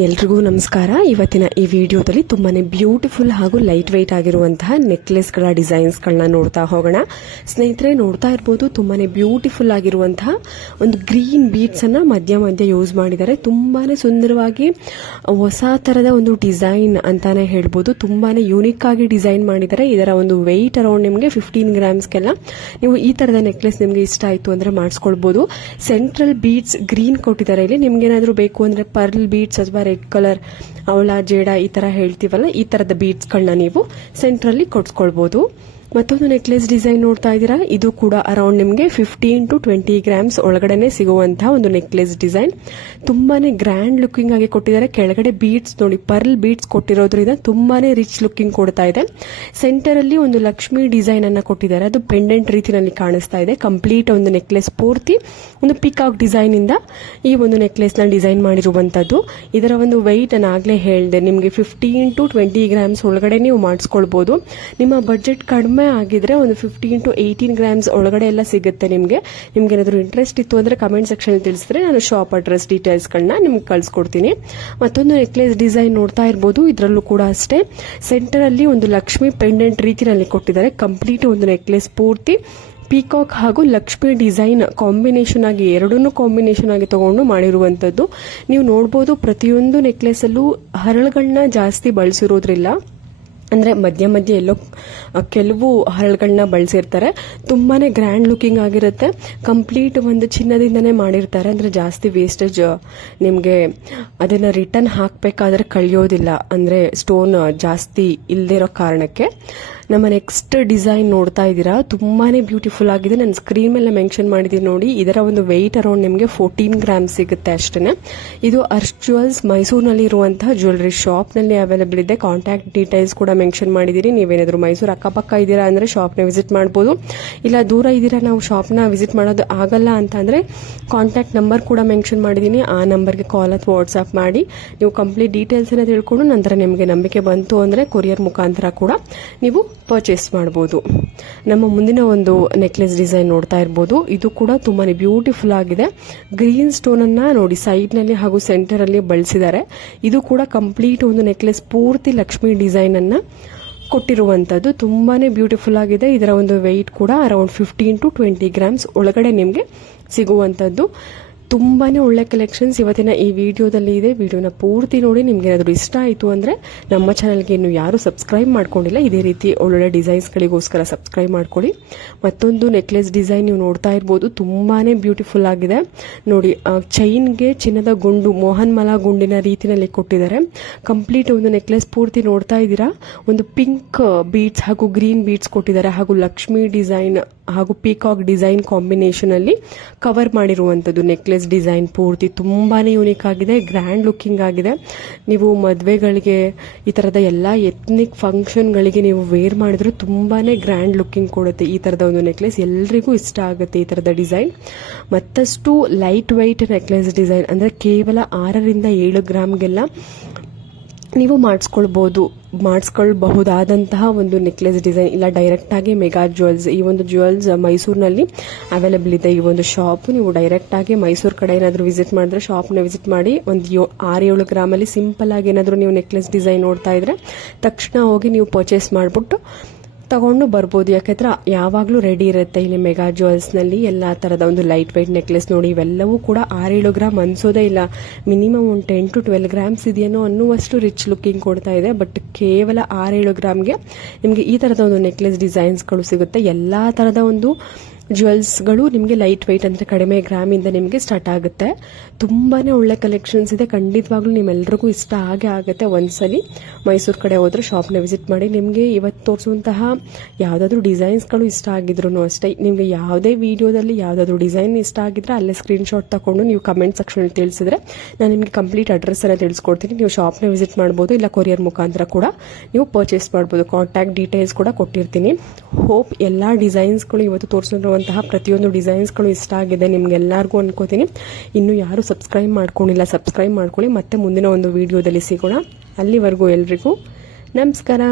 ಎಲ್ರಿಗೂ ನಮಸ್ಕಾರ. ಇವತ್ತಿನ ಈ ವಿಡಿಯೋದಲ್ಲಿ ತುಂಬಾನೇ ಬ್ಯೂಟಿಫುಲ್ ಹಾಗೂ ಲೈಟ್ ವೆಯ್ಟ್ ಆಗಿರುವಂತಹ ನೆಕ್ಲೆಸ್ಗಳ ಡಿಸೈನ್ಸ್ಗಳನ್ನ ನೋಡ್ತಾ ಹೋಗೋಣ. ಸ್ನೇಹಿತರೆ, ನೋಡ್ತಾ ಇರ್ಬೋದು ತುಂಬಾನೇ ಬ್ಯೂಟಿಫುಲ್ ಆಗಿರುವಂತಹ ಒಂದು ಗ್ರೀನ್ ಬೀಡ್ಸ್ ಅನ್ನ ಮಧ್ಯ ಮಧ್ಯ ಯೂಸ್ ಮಾಡಿದ್ದಾರೆ. ತುಂಬಾನೇ ಸುಂದರವಾಗಿ ಹೊಸ ತರದ ಒಂದು ಡಿಸೈನ್ ಅಂತಾನೆ ಹೇಳ್ಬೋದು. ತುಂಬಾನೇ ಯೂನಿಕ್ ಆಗಿ ಡಿಸೈನ್ ಮಾಡಿದ್ದಾರೆ. ಇದರ ಒಂದು ವೆಯ್ಟ್ ಅರೌಂಡ್ ನಿಮಗೆ 15 ಗ್ರಾಮ್ಸ್ಗೆಲ್ಲ ನೀವು ಈ ತರದ ನೆಕ್ಲೆಸ್ ನಿಮಗೆ ಇಷ್ಟ ಆಯ್ತು ಅಂದ್ರೆ ಮಾಡಿಸ್ಕೊಳ್ಬಹುದು. ಸೆಂಟ್ರಲ್ ಬೀಡ್ಸ್ ಗ್ರೀನ್ ಕೊಟ್ಟಿದ್ದಾರೆ. ಇಲ್ಲಿ ನಿಮ್ಗೆ ಏನಾದ್ರು ಬೇಕು ಅಂದ್ರೆ ಪರ್ಲ್ ಬೀಡ್ಸ್ ಅಥವಾ ರೆಡ್ ಕಲರ್ ಅವಳ ಜೇಡ ಈ ತರ ಹೇಳ್ತೀವಲ್ಲ, ಈ ತರದ ಬೀಡ್ಸ್ ಗಳನ್ನ ನೀವು ಸೆಂಟ್ರಲ್ಲಿ ಕೊಡ್ಸ್ಕೊಳ್ಬಹುದು. ಮತ್ತೊಂದು ನೆಕ್ಲೆಸ್ ಡಿಸೈನ್ ನೋಡ್ತಾ ಇದ್ದೀರಾ. ಇದು ಕೂಡ ಅರೌಂಡ್ ನಿಮಗೆ 15 to 20 ಗ್ರಾಮ್ಸ್ ಒಳಗಡೆನೆ ಸಿಗುವಂತಹ ಒಂದು ನೆಕ್ಲೆಸ್ ಡಿಸೈನ್. ತುಂಬಾನೇ ಗ್ರ್ಯಾಂಡ್ ಲುಕಿಂಗ್ ಆಗಿ ಕೊಟ್ಟಿದ್ದಾರೆ. ಕೆಳಗಡೆ ಬೀಡ್ಸ್ ನೋಡಿ, ಪರ್ಲ್ ಬೀಡ್ಸ್ ಕೊಟ್ಟಿರೋದ್ರಿಂದ ತುಂಬಾನೇ ರಿಚ್ ಲುಕಿಂಗ್ ಕೊಡ್ತಾ ಇದೆ. ಸೆಂಟರ್ ಅಲ್ಲಿ ಒಂದು ಲಕ್ಷ್ಮಿ ಡಿಸೈನ್ ಅನ್ನ ಕೊಟ್ಟಿದ್ದಾರೆ. ಅದು ಪೆಂಡೆಂಟ್ ರೀತಿಯಲ್ಲಿ ಕಾಣಿಸ್ತಾ ಇದೆ. ಕಂಪ್ಲೀಟ್ ಒಂದು ನೆಕ್ಲೆಸ್ ಪೂರ್ತಿ ಒಂದು ಪಿಕಾಕ್ ಡಿಸೈನ್ ಇಂದ ಈ ಒಂದು ನೆಕ್ಲೆಸ್ ನ ಡಿಸೈನ್ ಮಾಡಿರುವಂತದ್ದು. ಇದರ ಒಂದು ವೆಯ್ಟ್ ನಾನು ಆಗ್ಲೇ ಹೇಳಿದೆ, ನಿಮಗೆ 15 to 20 ಗ್ರಾಮ್ಸ್ ಒಳಗಡೆ ನೀವು ಮಾಡಿಸ್ಕೊಳ್ಬಹುದು. ನಿಮ್ಮ ಬಜೆಟ್ ಕಡಿಮೆ ಆಗಿದ್ರೆ ಒಂದು 15 to 18 ಗ್ರಾಮ್ಸ್ ಒಳಗಡೆ ಎಲ್ಲ ಸಿಗುತ್ತೆ. ನಿಮ್ಗೆ ಏನಾದ್ರು ಇಂಟ್ರೆಸ್ಟ್ ಇತ್ತು ಅಂದ್ರೆ ಕಮೆಂಟ್ ಸೆಕ್ಷನ್ ತಿಳಿಸಿದ್ರೆ ನಾನು ಶಾಪ್ ಅಡ್ರೆಸ್ ಡೀಟೇಲ್ಸ್ ಗಳನ್ನ ನಿಮ್ಗೆ ಕಳ್ಸಿಕೊಡ್ತೀನಿ. ಮತ್ತೊಂದು ನೆಕ್ಲೆಸ್ ಡಿಸೈನ್ ನೋಡ್ತಾ ಇರಬಹುದು. ಇದರಲ್ಲೂ ಕೂಡ ಅಷ್ಟೇ ಸೆಂಟರ್ ಅಲ್ಲಿ ಒಂದು ಲಕ್ಷ್ಮಿ ಪೆಂಡೆಂಟ್ ರೀತಿಯಲ್ಲಿ ಕೊಟ್ಟಿದ್ದಾರೆ. ಕಂಪ್ಲೀಟ್ ಒಂದು ನೆಕ್ಲೆಸ್ ಪೂರ್ತಿ ಪೀಕಾಕ್ ಹಾಗೂ ಲಕ್ಷ್ಮಿ ಡಿಸೈನ್ ಕಾಂಬಿನೇಷನ್ ಆಗಿ, ಎರಡನ್ನೂ ಕಾಂಬಿನೇಷನ್ ಆಗಿ ತಗೊಂಡು ಮಾಡಿರುವಂತದ್ದು. ನೀವು ನೋಡಬಹುದು ಪ್ರತಿಯೊಂದು ನೆಕ್ಲೆಸ್ ಅಲ್ಲೂ ಹರಳುಗಳನ್ನ ಜಾಸ್ತಿ ಬಳಸಿರೋದ್ರಿಲ್ಲ, ಅಂದ್ರೆ ಮಧ್ಯ ಮಧ್ಯ ಎಲ್ಲೋ ಕೆಲವು ಹರಳುಗಳನ್ನ ಬಳಸಿರ್ತಾರೆ. ತುಂಬಾನೇ ಗ್ರ್ಯಾಂಡ್ ಲುಕಿಂಗ್ ಆಗಿರುತ್ತೆ. ಕಂಪ್ಲೀಟ್ ಒಂದು ಚಿನ್ನದಿಂದನೇ ಮಾಡಿರ್ತಾರೆ. ಅಂದ್ರೆ ಜಾಸ್ತಿ ವೇಸ್ಟೇಜ್ ನಿಮ್ಗೆ ಅದನ್ನ ರಿಟರ್ನ್ ಹಾಕ್ಬೇಕಾದ್ರೆ ಕಳಿಯೋದಿಲ್ಲ, ಅಂದ್ರೆ ಸ್ಟೋನ್ ಜಾಸ್ತಿ ಇಲ್ದೇ ಇರೋ ಕಾರಣಕ್ಕೆ. ನಮ್ಮ ನೆಕ್ಸ್ಟ್ ಡಿಸೈನ್ ನೋಡ್ತಾ ಇದ್ದೀರಾ, ತುಂಬಾನೇ ಬ್ಯೂಟಿಫುಲ್ ಆಗಿದೆ. ನಾನು ಸ್ಕ್ರೀನ್ ಮೇಲೆ ಮೆನ್ಷನ್ ಮಾಡಿದ್ದೀನಿ ನೋಡಿ. ಇದರ ಒಂದು ವೆಯ್ಟ್ ಅರೌಂಡ್ ನಿಮಗೆ 14 ಗ್ರಾಮ್ಸ್ ಸಿಗುತ್ತೆ ಅಷ್ಟೇ. ಇದು ಅರ್ಶ್ ಜ್ಯುವೆಲ್ಸ್ ಮೈಸೂರಿನಲ್ಲಿ ಇರುವಂತಹ ಜ್ಯುವೆಲರಿ ಶಾಪ್ ನಲ್ಲಿ ಅವೈಲೇಬಲ್ ಇದೆ. ಕಾಂಟ್ಯಾಕ್ಟ್ ಡೀಟೇಲ್ಸ್ ಕೂಡ ಮೆನ್ಷನ್ ಮಾಡಿದೀನಿ. ನೀವೇನಾದ್ರೂ ಮೈಸೂರು ಅಕ್ಕಪಕ್ಕ ಇದ್ದೀರಾ ಅಂದ್ರೆ ಶಾಪ್ ನ ವಿಸಿಟ್ ಮಾಡಬಹುದು. ಇಲ್ಲ ದೂರ ಇದ್ದೀರಾ, ನಾವು ಶಾಪ್ ನ ವಿಸಿಟ್ ಮಾಡೋದು ಆಗಲ್ಲ ಅಂತ ಅಂದ್ರೆ ಕಾಂಟ್ಯಾಕ್ಟ್ ನಂಬರ್ ಕೂಡ ಮೆನ್ಷನ್ ಮಾಡಿದೀನಿ. ಆ ನಂಬರ್ಗೆ ಕಾಲ್ ಅಥವಾ ವಾಟ್ಸ್ಆಪ್ ಮಾಡಿ ನೀವು ಕಂಪ್ಲೀಟ್ ಡೀಟೇಲ್ಸ್ ಅನ್ನ ತಿಳ್ಕೊಂಡು ನಂತರ ನಿಮಗೆ ನಂಬಿಕೆ ಬಂತು ಅಂದ್ರೆ ಕೊರಿಯರ್ ಮುಖಾಂತರ ಕೂಡ ನೀವು ಪರ್ಚೇಸ್ ಮಾಡಬಹುದು. ನಮ್ಮ ಮುಂದಿನ ಒಂದು ನೆಕ್ಲೆಸ್ ಡಿಸೈನ್ ನೋಡ್ತಾ ಇರಬಹುದು. ಇದು ಕೂಡ ತುಂಬಾನೇ ಬ್ಯೂಟಿಫುಲ್ ಆಗಿದೆ. ಗ್ರೀನ್ ಸ್ಟೋನ್ ಅನ್ನ ನೋಡಿ ಸೈಡ್ ನಲ್ಲಿ ಹಾಗೂ ಸೆಂಟರ್ ಅಲ್ಲಿ ಬಳಸಿದ್ದಾರೆ. ಇದು ಕೂಡ ಕಂಪ್ಲೀಟ್ ಒಂದು ನೆಕ್ಲೆಸ್ ಪೂರ್ತಿ ಲಕ್ಷ್ಮಿ ಡಿಸೈನ್ ಅನ್ನ ಕೊಟ್ಟಿರುವಂತದ್ದು. ತುಂಬಾನೇ ಬ್ಯೂಟಿಫುಲ್ ಆಗಿದೆ. ಇದರ ಒಂದು ವೆಯ್ಟ್ ಕೂಡ ಅರೌಂಡ್ 15 to 20 ಗ್ರಾಮ್ಸ್ ಒಳಗಡೆ ನಿಮಗೆ ಸಿಗುವಂತದ್ದು. ತುಂಬಾನೇ ಒಳ್ಳೆ ಕಲೆಕ್ಷನ್ಸ್ ಇವತ್ತಿನ ಈ ವಿಡಿಯೋದಲ್ಲಿ ಇದೆ. ವಿಡಿಯೋನ ಪೂರ್ತಿ ನೋಡಿ. ನಿಮ್ಗೆ ಏನಾದರೂ ಇಷ್ಟ ಆಯಿತು ಅಂದ್ರೆ ನಮ್ಮ ಚಾನಲ್ಗೆ ಇನ್ನು ಯಾರು ಸಬ್ಸ್ಕ್ರೈಬ್ ಮಾಡ್ಕೊಂಡಿಲ್ಲ, ಇದೇ ರೀತಿ ಒಳ್ಳೊಳ್ಳೆ ಡಿಸೈನ್ಸ್ಗಳಿಗೋಸ್ಕರ ಸಬ್ಸ್ಕ್ರೈಬ್ ಮಾಡ್ಕೊಳ್ಳಿ. ಮತ್ತೊಂದು ನೆಕ್ಲೆಸ್ ಡಿಸೈನ್ ನೀವು ನೋಡ್ತಾ ಇರ್ಬೋದು. ತುಂಬಾನೇ ಬ್ಯೂಟಿಫುಲ್ ಆಗಿದೆ ನೋಡಿ. ಚೈನ್ಗೆ ಚಿನ್ನದ ಗುಂಡು, ಮೋಹನ್ ಮಲಾ ಗುಂಡಿನ ರೀತಿಯಲ್ಲಿ ಕೊಟ್ಟಿದ್ದಾರೆ. ಕಂಪ್ಲೀಟ್ ಒಂದು ನೆಕ್ಲೆಸ್ ಪೂರ್ತಿ ನೋಡ್ತಾ ಇದ್ದೀರಾ. ಒಂದು ಪಿಂಕ್ ಬೀಡ್ಸ್ ಹಾಗೂ ಗ್ರೀನ್ ಬೀಡ್ಸ್ ಕೊಟ್ಟಿದ್ದಾರೆ, ಹಾಗೂ ಲಕ್ಷ್ಮಿ ಡಿಸೈನ್ ಹಾಗೂ ಪೀಕಾಕ್ ಡಿಸೈನ್ ಕಾಂಬಿನೇಷನ್ ಅಲ್ಲಿ ಕವರ್ ಮಾಡಿರುವಂತದ್ದು ನೆಕ್ಲೆಸ್ ಡಿಸೈನ್ ಪೂರ್ತಿ ತುಂಬಾನೇ ಯೂನಿಕ್ ಆಗಿದೆ. ಗ್ರ್ಯಾಂಡ್ ಲುಕಿಂಗ್ ಆಗಿದೆ. ನೀವು ಮದುವೆಗಳಿಗೆ, ಈ ತರದ ಎಲ್ಲಾ ಎತ್ನಿಕ್ ಫಂಕ್ಷನ್ ಗಳಿಗೆ ನೀವು ವೇರ್ ಮಾಡಿದ್ರು ತುಂಬಾನೇ ಗ್ರ್ಯಾಂಡ್ ಲುಕಿಂಗ್ ಕೊಡುತ್ತೆ. ಈ ತರದ ಒಂದು ನೆಕ್ಲೆಸ್ ಎಲ್ರಿಗೂ ಇಷ್ಟ ಆಗುತ್ತೆ. ಈ ತರದ ಡಿಸೈನ್ ಮತ್ತಷ್ಟು ಲೈಟ್ ವೈಟ್ ನೆಕ್ಲೆಸ್ ಡಿಸೈನ್, ಅಂದ್ರೆ ಕೇವಲ 6 ರಿಂದ 7 ಗ್ರಾಮ್ಗೆಲ್ಲ ನೀವು ಮಾಡಿಸ್ಕೊಳ್ಬಹುದಾದಂತಹ ಒಂದು ನೆಕ್ಲೆಸ್ ಡಿಸೈನ್. ಇಲ್ಲ ಡೈರೆಕ್ಟ್ ಆಗಿ ಮೆಗಾ ಜ್ಯುವೆಲ್ಸ್, ಈ ಒಂದು ಜ್ಯುವೆಲ್ಸ್ ಮೈಸೂರಿನಲ್ಲಿ ಅವೈಲೇಬಲ್ ಇದೆ. ಈ ಒಂದು ಶಾಪ್ ನೀವು ಡೈರೆಕ್ಟ್ ಆಗಿ ಮೈಸೂರು ಕಡೆ ಏನಾದರೂ ವಿಸಿಟ್ ಮಾಡಿದ್ರೆ ಶಾಪ್ನ ವಿಸಿಟ್ ಮಾಡಿ ಒಂದು 6-7 ಗ್ರಾಮಲ್ಲಿ ಸಿಂಪಲ್ ಆಗಿ ಏನಾದರೂ ನೀವು ನೆಕ್ಲೆಸ್ ಡಿಸೈನ್ ನೋಡ್ತಾ ಇದ್ರೆ ತಕ್ಷಣ ಹೋಗಿ ನೀವು ಪರ್ಚೇಸ್ ಮಾಡಿಬಿಟ್ಟು ತಗೊಂಡು ಬರ್ಬೋದು. ಯಾಕಂದ್ರೆ ಯಾವಾಗಲೂ ರೆಡಿ ಇರುತ್ತೆ ಇಲ್ಲಿ ಮೆಗಾ ಜ್ಯುವೆಲ್ಸ್ ನಲ್ಲಿ ಎಲ್ಲಾ ತರದ ಒಂದು ಲೈಟ್ ವೈಟ್ ನೆಕ್ಲೆಸ್ ನೋಡಿ. ಇವೆಲ್ಲವೂ ಕೂಡ 6-7 ಗ್ರಾಮ್ ಅನ್ಸೋದೇ ಇಲ್ಲ. ಮಿನಿಮಮ್ ಒಂದು 10 to 12 ಗ್ರಾಮ್ಸ್ ಇದೆಯೇನೋ ಅನ್ನುವಷ್ಟು ರಿಚ್ ಲುಕಿಂಗ್ ಕೊಡ್ತಾ ಇದೆ. ಬಟ್ ಕೇವಲ 6-7 ಗ್ರಾಮ್ಗೆ ನಿಮಗೆ ಈ ತರದ ಒಂದು ನೆಕ್ಲೆಸ್ ಡಿಸೈನ್ಸ್ಗಳು ಸಿಗುತ್ತೆ. ಎಲ್ಲಾ ತರದ ಒಂದು ಜ್ಯುವೆಲ್ಸ್ಗಳು ನಿಮಗೆ ಲೈಟ್ ವೈಟ್ ಅಂದ್ರೆ ಕಡಿಮೆ ಗ್ರಾಮ್ ಇಂದ ನಿಮಗೆ ಸ್ಟಾರ್ಟ್ ಆಗುತ್ತೆ. ತುಂಬಾನೇ ಒಳ್ಳೆ ಕಲೆಕ್ಷನ್ಸ್ ಇದೆ. ಖಂಡಿತವಾಗ್ಲೂ ನಿಮ್ಮೆಲ್ರಿಗೂ ಇಷ್ಟ ಆಗೇ ಆಗುತ್ತೆ. ಒಂದ್ಸಲಿ ಮೈಸೂರು ಕಡೆ ಹೋದ್ರೆ ಶಾಪ್ನ ವಿಸಿಟ್ ಮಾಡಿ. ನಿಮಗೆ ಇವತ್ತು ತೋರಿಸುವಂತಹ ಯಾವ್ದಾದ್ರು ಡಿಸೈನ್ಸ್ಗಳು ಇಷ್ಟ ಆಗಿದ್ರು ಅಷ್ಟೇ, ನಿಮ್ಗೆ ಯಾವುದೇ ವಿಡಿಯೋದಲ್ಲಿ ಯಾವ್ದಾದ್ರು ಡಿಸೈನ್ ಇಷ್ಟ ಆಗಿದ್ರೆ ಅಲ್ಲೇ ಸ್ಕ್ರೀನ್ ಶಾಟ್ ತಗೊಂಡು ನೀವು ಕಮೆಂಟ್ ಸೆಕ್ಷನ್ ತಿಳಿಸಿದ್ರೆ ನಾನು ನಿಮಗೆ ಕಂಪ್ಲೀಟ್ ಅಡ್ರೆಸ್ ಅನ್ನ ತಿಳಿಸ್ಕೊಡ್ತೀನಿ. ನೀವು ಶಾಪ್ನ ವಿಸಿಟ್ ಮಾಡಬಹುದು, ಇಲ್ಲ ಕೊರಿಯರ್ ಮುಖಾಂತರ ಕೂಡ ನೀವು ಪರ್ಚೇಸ್ ಮಾಡಬಹುದು. ಕಾಂಟ್ಯಾಕ್ಟ್ ಡೀಟೇಲ್ಸ್ ಕೂಡ ಕೊಟ್ಟಿರ್ತೀನಿ. ಹೋಪ್ ಎಲ್ಲಾ ಡಿಸೈನ್ಸ್ಗಳು ಇವತ್ತು ತೋರಿಸಿರುವಂತಹ ಪ್ರತಿಯೊಂದು ಡಿಸೈನ್ಸ್ಗಳು ಇಷ್ಟ ಆಗಿದೆ ನಿಮ್ಗೆಲ್ಲರಿಗೂ ಅನ್ಕೋತೀನಿ. ಇನ್ನು ಯಾರು ಸಬ್ಸ್ಕ್ರೈಬ್ ಮಾಡ್ಕೊಂಡಿಲ್ಲ ಸಬ್ಸ್ಕ್ರೈಬ್ ಮಾಡ್ಕೊಳ್ಳಿ. ಮತ್ತೆ ಮುಂದಿನ ಒಂದು ವಿಡಿಯೋದಲ್ಲಿ ಸಿಗೋಣ. ಅಲ್ಲಿವರೆಗೂ ಎಲ್ರಿಗೂ ನಮಸ್ಕಾರ.